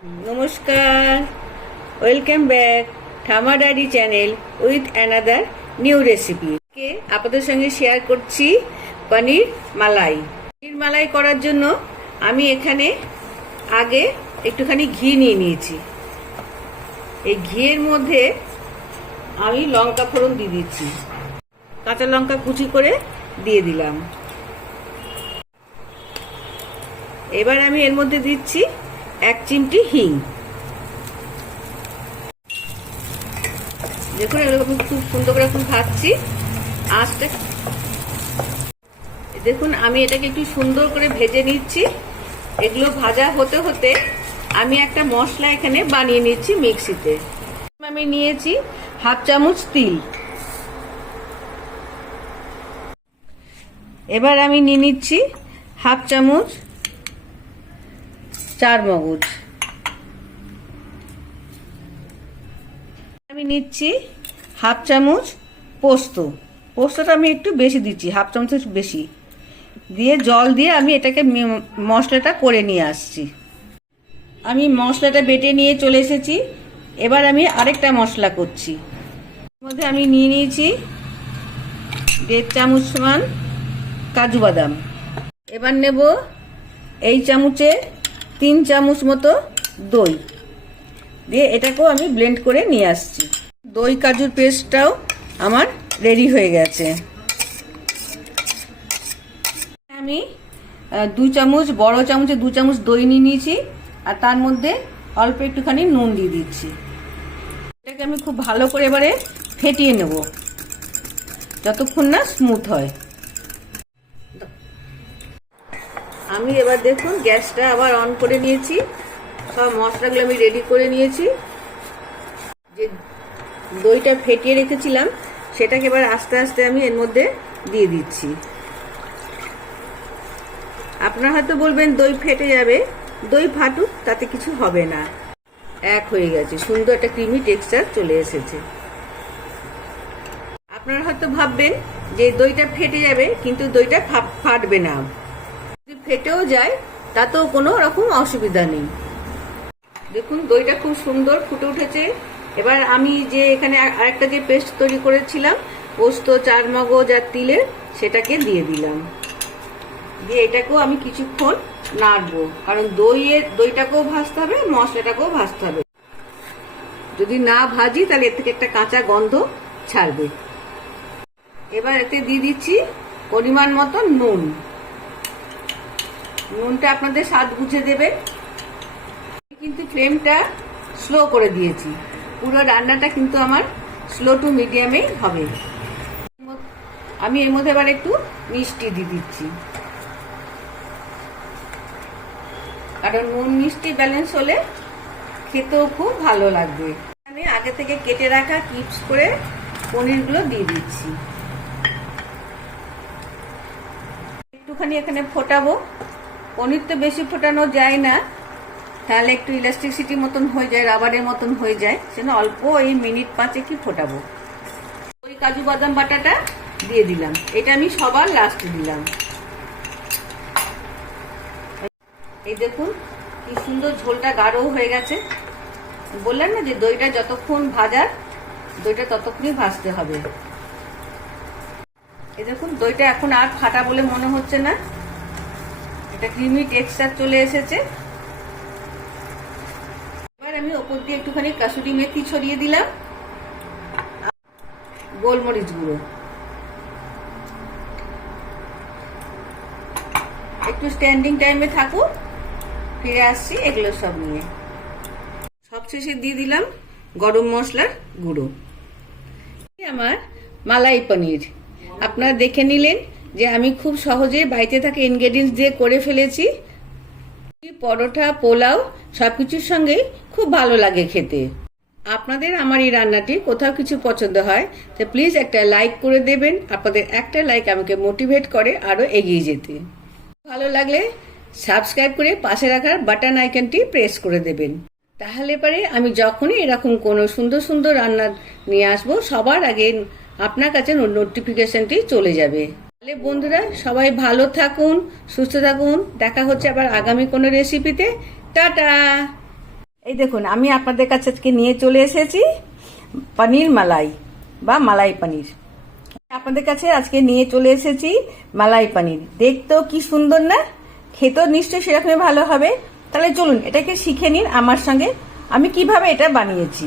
নমস্কার, welcome back ঠামা diary channel with another new recipe. আপনাদের সঙ্গে শেয়ার করছি পনির মালাই। পনির মালাই করার জন্য আমি এখানে আগে একটুখানি ঘি নিয়ে নিয়েছি। এই ঘিয়ের মধ্যে আমি লঙ্কা ফোড়ন দিয়ে দিচ্ছি, কাঁচা লঙ্কা কুচি করে দিয়ে দিলাম। এবার আমি এর মধ্যে দিচ্ছি 1 চিমটি হিং। দেখুন এরকম খুব সুন্দর করে এখন ভাজছি। আঁচটা দেখুন, আমি এটাকে একটু সুন্দর করে ভেজে নিচ্ছি। এগুলো ভাজা হতে হতে আমি একটা মশলা এখানে বানিয়ে নিচ্ছি মিক্সিতে। আমি নিয়েছি 1/2 চামচ তিল। এবার আমি নিয়ে নিচ্ছি 1/2 চামচ চারমগজ। আমি নিচ্ছি 1/2 চামচ পোস্ত। পোস্তটা আমি একটু বেশি দিচ্ছি, 1/2 চামচের বেশি দিয়ে জল দিয়ে আমি এটাকে মশলাটা করে নিয়ে আসছি। আমি মশলাটা বেটে নিয়ে চলে এসেছি। এবার আমি আরেকটা মশলা করছি। এর মধ্যে আমি নিয়ে নিয়েছি 1.5 চামচ সমান কাজু বাদাম। এবার নেব এই চামচে 3 চামচ মতো দই দিয়ে এটাকেও আমি ব্লেন্ড করে নিয়ে আসছি। দই কাজুর পেস্টটাও আমার রেডি হয়ে গেছে। আমি 2 চামচ, বড় চামচে 2 চামচ দই নিয়ে নিয়েছি আর তার মধ্যে অল্প একটুখানি নুন দিয়ে দিচ্ছি। এটাকে আমি খুব ভালো করে এবারে ফেটিয়ে নেব যতক্ষণ না স্মুথ হয়। আমি এবার দেখুন গ্যাসটা আবার অন করে নিয়েছি। সব মশলাগুলো আমি রেডি করে নিয়েছি। যে দইটা ফেটিয়ে রেখেছিলাম সেটাকে এবার আস্তে আস্তে আমি এর মধ্যে দিয়ে দিচ্ছি। আপনারা হয়তো বলবেন দই ফেটে যাবে, দই ফাটুক, তাতে কিছু হবে না। এক হয়ে গেছে, সুন্দর একটা ক্রিমি টেক্সচার চলে এসেছে। আপনারা হয়তো ভাববেন যে দইটা ফেটে যাবে, কিন্তু দইটা ফাটবে না। যদি ফেটেও যায় তাতেও কোনো রকম অসুবিধা নেই। দেখুন দইটা খুব সুন্দর ফুটে উঠেছে। এবার আমি যে এখানে আরেকটা যে পেস্ট তৈরি করেছিলাম পোস্ত, চারমগজ আর তিলের, সেটাকে দিয়ে দিলাম। দিয়ে এটাকেও আমি কিছুক্ষণ নাড়বো, কারণ দইটাকেও ভাজতে হবে, মশলাটাকেও ভাজতে হবে। যদি না ভাজি তাহলে এর থেকে একটা কাঁচা গন্ধ ছাড়বে। এবার এতে দিয়ে দিচ্ছি পরিমাণ মতো নুন। নুনটা আপনাদের স্বাদ বুঝে দেবেন। কিন্তু ফ্লেমটা স্লো করে দিয়েছি। পুরো রান্নাটা কিন্তু আমার স্লো টু মিডিয়ামেই হবে। আমি এর মধ্যে এবার একটু মিষ্টি দিয়ে দিচ্ছি, কারণ নুন মিষ্টি ব্যালেন্স হলে খেতেও খুব ভালো লাগবে। আমি আগে থেকে কেটে রাখা কিপস করে পনিরগুলো দিয়ে দিচ্ছি। একটুখানি এখানে ফোটাবো। পনির তো বেশি ফোটানো যায় না, তাহলে একটু ইলাস্টিসিটি মতন হয়ে যায়, রাবারের মতন হয়ে যায়। সেজন্য অল্প এই মিনিট 5 কি ফোটাবো। ওই কাজু বাদাম বাটাটা দিয়ে দিলাম। এটা আমি সবার লাস্টে দিলাম। এই দেখুন কি সুন্দর ঝোলটা গাঢ় হয়ে গেছে। বললাম না যে দইটা যতক্ষণ ভাজার, দইটা ততক্ষণই ভাজতে হবে। এই দেখুন দইটা এখন আর ফাটা বলে মনে হচ্ছে না। এটা ক্রিমি টেক্সচার চলে এসেছে। এবার আমি ওপর দিয়ে একটুখানি কাসুরি মেথি ছড়িয়ে দিলাম, গোলমরিচ গুঁড়ো। একটু স্ট্যান্ডিং টাইমে থাকুক, ফিরে আসছি এগুলো সব নিয়ে। সবশেষে দিয়ে দিলাম গরম মশলার গুঁড়ো। আমার মালাই পনির আপনারা দেখে নিলেন যে আমি খুব সহজে বাড়িতে থাকা ইনগ্রেডিয়েন্টস দিয়ে করে ফেলেছি। পরোটা, পোলাও সবকিছুর সঙ্গে খুব ভালো লাগে খেতে। আপনাদের আমার এই রান্নাটি কোথাও কিছু পছন্দ হয় তো প্লিজ একটা লাইক করে দেবেন। আপনাদের একটা লাইক আমাকে মোটিভেট করে আরো এগিয়ে যেতে। ভালো লাগলে সাবস্ক্রাইব করে পাশে রাখার বাটন আইকনটি প্রেস করে দেবেন। তাহলে পরে আমি যখনই এরকম কোনো সুন্দর সুন্দর রান্না নিয়ে আসবো সবার আগে আপনার কাছে নোটিফিকেশনটি চলে যাবে। তাহলে বন্ধুরা সবাই ভালো থাকুন, সুস্থ থাকুন। দেখা হচ্ছে আবার আগামী কোনো রেসিপিতে। টাটা। এই দেখুন, আমি আপনাদের কাছে আজকে নিয়ে চলে এসেছি পনির মালাই বা মালাই পনির। আপনাদের কাছে আজকে নিয়ে চলে এসেছি মালাই পনির। দেখতেও কি সুন্দর না, খেতেও নিশ্চয়ই সেরকমই ভালো হবে। তাহলে চলুন এটাকে শিখে নিন আমার সঙ্গে, আমি কিভাবে এটা বানিয়েছি।